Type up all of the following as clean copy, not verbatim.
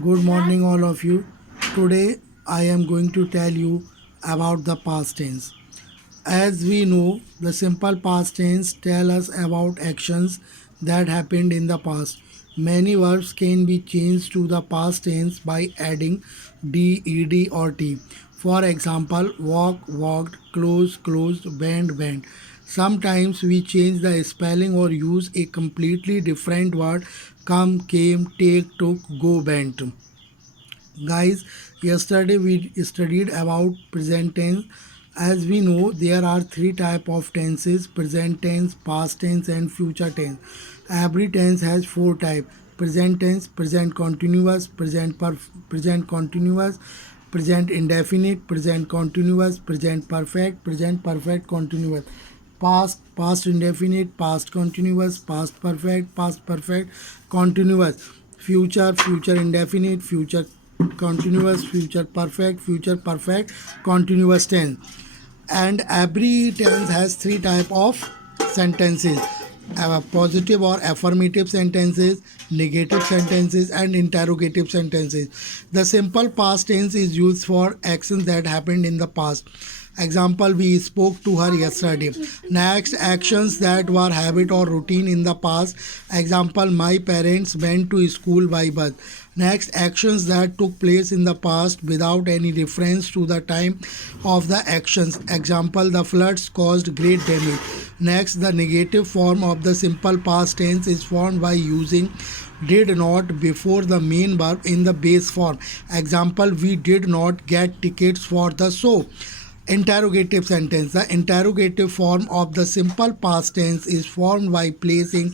Good morning, all of you. Today, I am going to tell you about the past tense. As we know, the simple past tense tell us about actions that happened in the past. Many verbs can be changed to the past tense by adding d, ed, or t. For example, walk, walked, close, closed, bend, bent. Sometimes we change the spelling or use a completely different word: come, came, take, took, go, bent. Guys, yesterday we studied about present tense. As we know, there are three type of tenses: present tense, past tense, and future tense. Every tense has four type: present tense, present continuous, present continuous, present indefinite, present continuous, present perfect continuous, past indefinite, past continuous, past perfect continuous, future indefinite, future continuous, future perfect continuous tense. And every tense has three type of sentences: positive or affirmative sentences, negative sentences, and interrogative sentences. The simple past tense is used for actions that happened in the past. Example: we spoke to her yesterday. Next, actions that were habit or routine in the past. Example: my parents went to school by bus. Next, actions that took place in the past without any reference to the time of the actions. Example: the floods caused great damage. Next, the negative form of the simple past tense is formed by using did not before the main verb in the base form. Example: we did not get tickets for the show. Interrogative sentence: the interrogative form of the simple past tense is formed by placing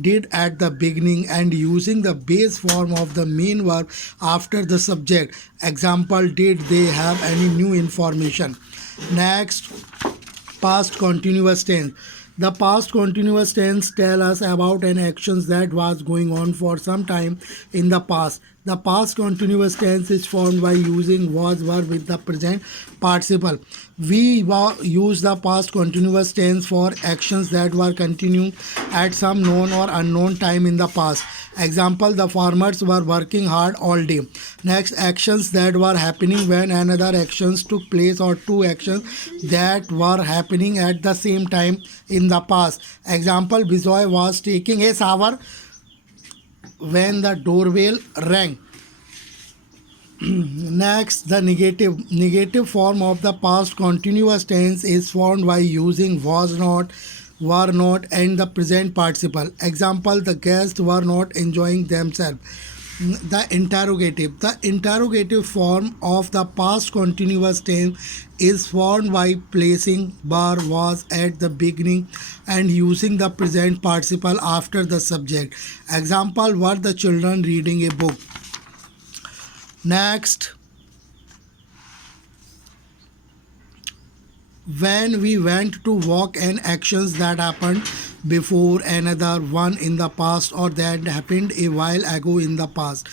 did at the beginning and using the base form of the main verb after the subject. Example: did they have any new information? Next, past continuous tense. The past continuous tense tell us about an actions that was going on for some time in the past. The past continuous tense is formed by using was were with the present participle. We use the past continuous tense for actions that were continuing at some known or unknown time in the past. Example: the farmers were working hard all day. Next, actions that were happening when another actions took place, or two actions that were happening at the same time in the past. Example: Bijoy was taking a shower when the doorbell rang. Next, the negative form of the past continuous tense is formed by using was not, were not, and the present participle. Example: the guests were not enjoying themselves. The interrogative form of the past continuous tense is formed by placing were was at the beginning and using the present participle after the subject. Example: were the children reading a book? Next, when we went to walk, and actions that happened before another one in the past or that happened a while ago in the past,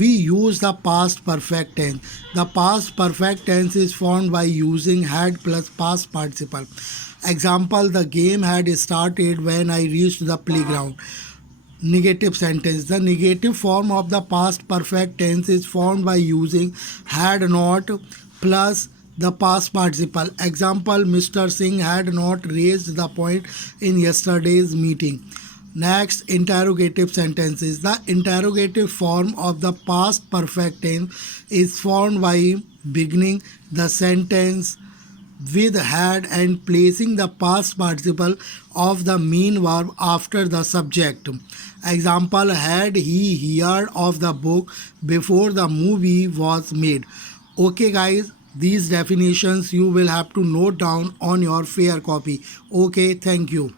we use the past perfect tense. The past perfect tense is formed by using had plus past participle. Example: the game had started when I reached the playground. Negative sentence: the negative form of the past perfect tense is formed by using had not plus the past participle. Example: Mr. Singh had not raised the point in yesterday's meeting. Next, interrogative sentences. The interrogative form of the past perfect tense is formed by beginning the sentence with had and placing the past participle of the main verb after the subject. Example: had he heard of the book before the movie was made? Okay, guys, these definitions you will have to note down on your fair copy. Okay, thank you.